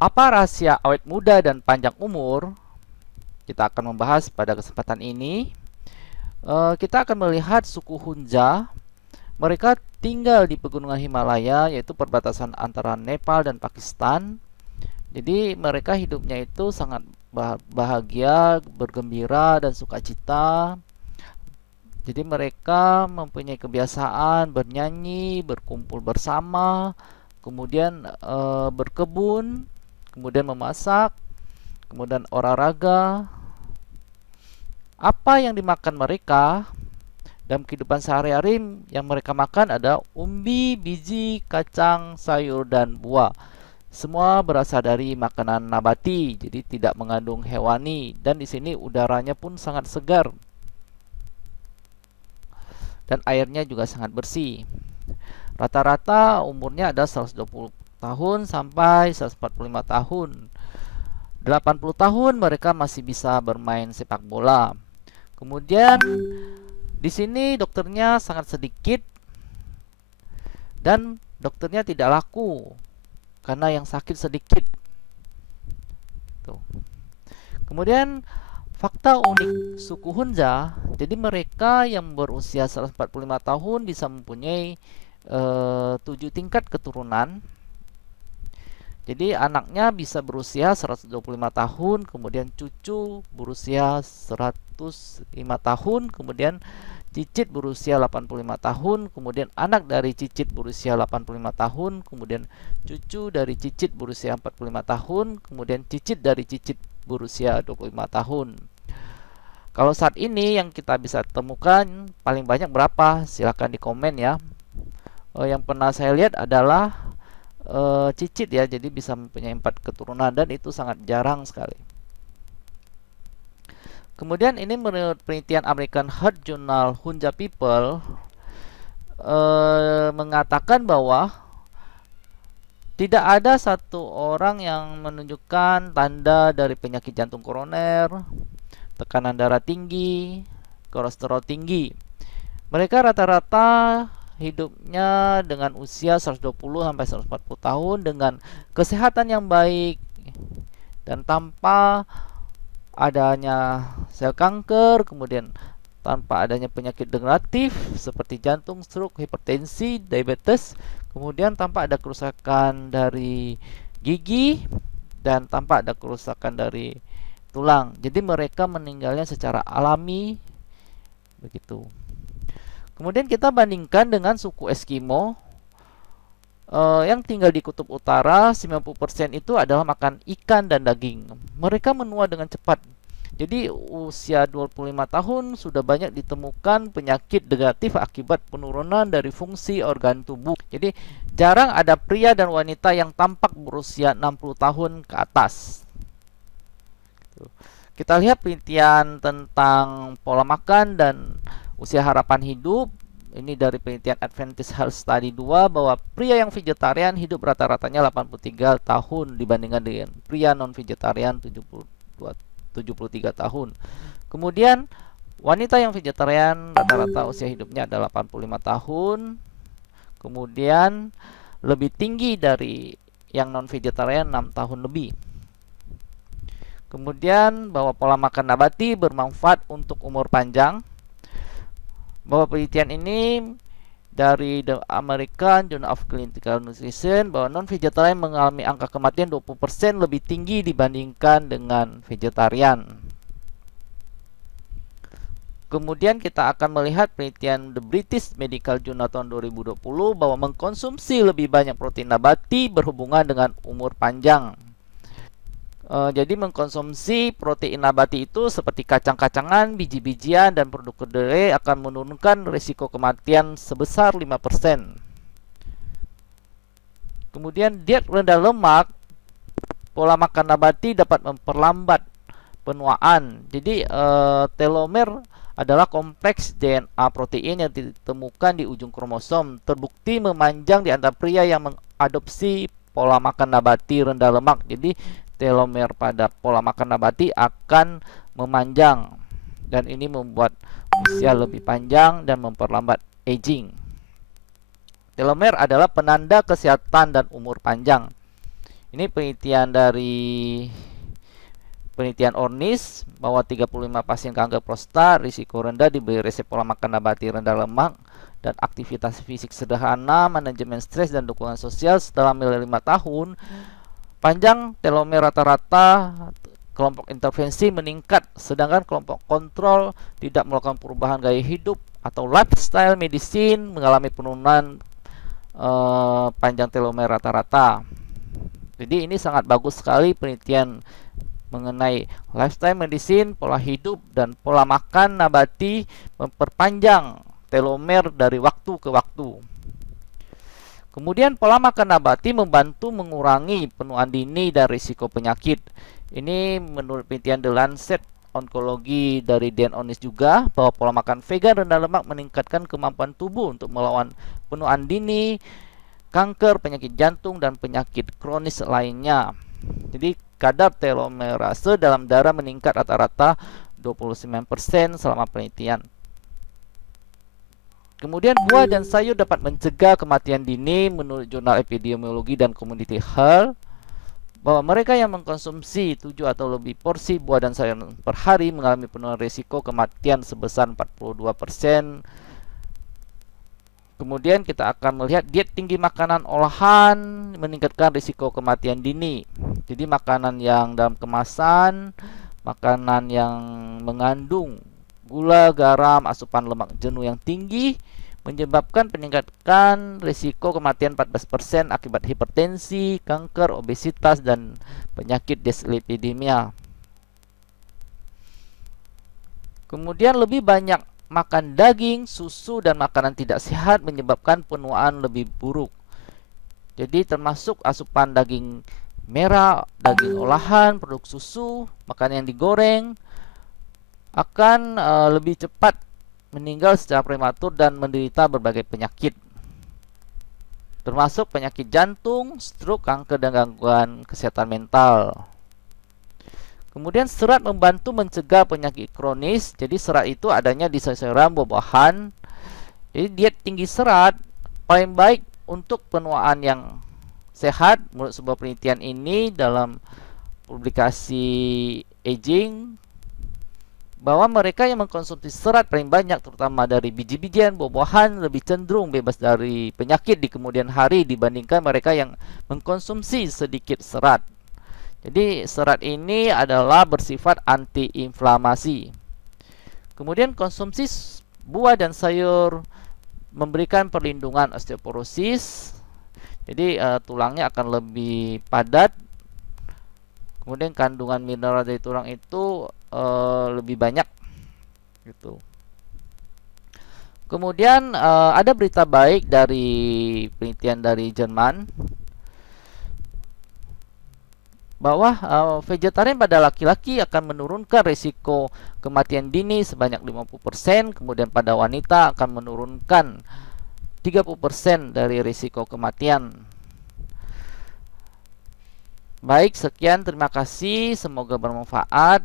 Apa rahasia awet muda dan panjang umur? Kita akan membahas pada kesempatan ini. Kita akan melihat suku Hunza. Mereka tinggal di pegunungan Himalaya, yaitu perbatasan antara Nepal dan Pakistan. Jadi mereka hidupnya itu sangat bahagia, bergembira, dan sukacita. Jadi mereka mempunyai kebiasaan bernyanyi, berkumpul bersama, kemudian berkebun, kemudian memasak, kemudian olahraga. Apa yang dimakan mereka dalam kehidupan sehari-hari? Yang mereka makan ada umbi, biji, kacang, sayur, dan buah. Semua berasal dari makanan nabati, jadi tidak mengandung hewani. Dan di sini udaranya pun sangat segar dan airnya juga sangat bersih. Rata-rata umurnya ada 120 tahun sampai 145 tahun. 80 tahun mereka masih bisa bermain sepak bola. Kemudian di sini dokternya sangat sedikit dan dokternya tidak laku karena yang sakit sedikit. Tuh. Kemudian fakta unik suku Hunza, jadi mereka yang berusia 145 tahun bisa mempunyai 7 tingkat keturunan. Jadi anaknya bisa berusia 125 tahun, kemudian cucu berusia 105 tahun, kemudian cicit berusia 85 tahun, kemudian anak dari cicit berusia 85 tahun, kemudian cucu dari cicit berusia 45 tahun, kemudian cicit dari cicit berusia 25 tahun. Kalau saat ini yang kita bisa temukan paling banyak berapa? Silahkan di komen ya. Yang pernah saya lihat adalah cicit ya, jadi bisa mempunyai 4 keturunan dan itu sangat jarang sekali. Kemudian ini menurut penelitian American Heart Journal, Hunza People mengatakan bahwa tidak ada satu orang yang menunjukkan tanda dari penyakit jantung koroner, tekanan darah tinggi, kolesterol tinggi. Mereka rata-rata hidupnya dengan usia 120 sampai 140 tahun dengan kesehatan yang baik dan tanpa adanya sel kanker, kemudian tanpa adanya penyakit degeneratif seperti jantung, stroke, hipertensi, diabetes, kemudian tanpa ada kerusakan dari gigi dan tanpa ada kerusakan dari tulang. Jadi mereka meninggalnya secara alami begitu. Kemudian kita bandingkan dengan suku Eskimo yang tinggal di kutub utara. 90% itu adalah makan ikan dan daging. Mereka menua dengan cepat. Jadi usia 25 tahun sudah banyak ditemukan penyakit degeneratif akibat penurunan dari fungsi organ tubuh. Jadi jarang ada pria dan wanita yang tampak berusia 60 tahun ke atas. Kita lihat penelitian tentang pola makan dan usia harapan hidup. Ini dari penelitian Adventist Health Study 2 bahwa pria yang vegetarian hidup rata-ratanya 83 tahun dibandingkan dengan pria non-vegetarian 73 tahun. Kemudian wanita yang vegetarian rata-rata usia hidupnya adalah 85 tahun. Kemudian lebih tinggi dari yang non-vegetarian 6 tahun lebih. Kemudian bahwa pola makan nabati bermanfaat untuk umur panjang. Bahwa penelitian ini dari The American Journal of Clinical Nutrition bahwa non-vegetarian mengalami angka kematian 20% lebih tinggi dibandingkan dengan vegetarian. Kemudian kita akan melihat penelitian The British Medical Journal tahun 2020 bahwa mengkonsumsi lebih banyak protein nabati berhubungan dengan umur panjang. Jadi mengkonsumsi protein nabati itu seperti kacang-kacangan, biji-bijian, dan produk kedelai akan menurunkan risiko kematian sebesar 5%. Kemudian diet rendah lemak, pola makan nabati dapat memperlambat penuaan. Jadi telomer adalah kompleks DNA protein yang ditemukan di ujung kromosom, terbukti memanjang di antara pria yang mengadopsi pola makan nabati rendah lemak. Jadi telomer pada pola makan nabati akan memanjang dan ini membuat usia lebih panjang dan memperlambat aging. Telomer adalah penanda kesehatan dan umur panjang. Ini penelitian Ornish bahwa 35 pasien kanker prostat risiko rendah diberi resep pola makan nabati rendah lemak dan aktivitas fisik sederhana, manajemen stres dan dukungan sosial selama 5 tahun. Panjang telomer rata-rata kelompok intervensi meningkat, sedangkan kelompok kontrol tidak melakukan perubahan gaya hidup atau lifestyle medicine mengalami penurunan panjang telomer rata-rata. Jadi ini sangat bagus sekali penelitian mengenai lifestyle medicine, pola hidup, dan pola makan nabati memperpanjang telomer dari waktu ke waktu. Kemudian pola makan nabati membantu mengurangi penuaan dini dan risiko penyakit. Ini menurut penelitian The Lancet Onkologi dari Dan Ornish juga, bahwa pola makan vegan rendah lemak meningkatkan kemampuan tubuh untuk melawan penuaan dini, kanker, penyakit jantung, dan penyakit kronis lainnya. Jadi kadar telomerase dalam darah meningkat rata-rata 29% selama penelitian. Kemudian buah dan sayur dapat mencegah kematian dini menurut jurnal epidemiologi dan community health, bahwa mereka yang mengkonsumsi 7 atau lebih porsi buah dan sayur per hari mengalami penurunan risiko kematian sebesar 42%. Kemudian kita akan melihat diet tinggi makanan olahan meningkatkan risiko kematian dini. Jadi makanan yang dalam kemasan, makanan yang mengandung gula, garam, asupan lemak jenuh yang tinggi menyebabkan peningkatan risiko kematian 14% akibat hipertensi, kanker, obesitas, dan penyakit dislipidemia. Kemudian lebih banyak makan daging, susu, dan makanan tidak sehat menyebabkan penuaan lebih buruk. Jadi termasuk asupan daging merah, daging olahan, produk susu, makanan yang digoreng akan lebih cepat meninggal secara prematur dan menderita berbagai penyakit, termasuk penyakit jantung, stroke, kanker, dan gangguan kesehatan mental. Kemudian serat membantu mencegah penyakit kronis. Jadi serat itu adanya di sayuran, buah-buahan. Jadi diet tinggi serat paling baik untuk penuaan yang sehat menurut sebuah penelitian ini dalam publikasi Aging, bahwa mereka yang mengkonsumsi serat paling banyak terutama dari biji-bijian, buah-buahan lebih cenderung bebas dari penyakit di kemudian hari dibandingkan mereka yang mengkonsumsi sedikit serat. Jadi serat ini adalah bersifat antiinflamasi. Kemudian konsumsi buah dan sayur memberikan perlindungan osteoporosis. Jadi tulangnya akan lebih padat. Kemudian kandungan mineral dari tulang itu lebih banyak gitu. Kemudian ada berita baik dari penelitian dari Jerman, bahwa vegetarian pada laki-laki akan menurunkan risiko kematian dini sebanyak 50%, kemudian pada wanita akan menurunkan 30% dari risiko kematian. Baik, sekian, terima kasih, semoga bermanfaat.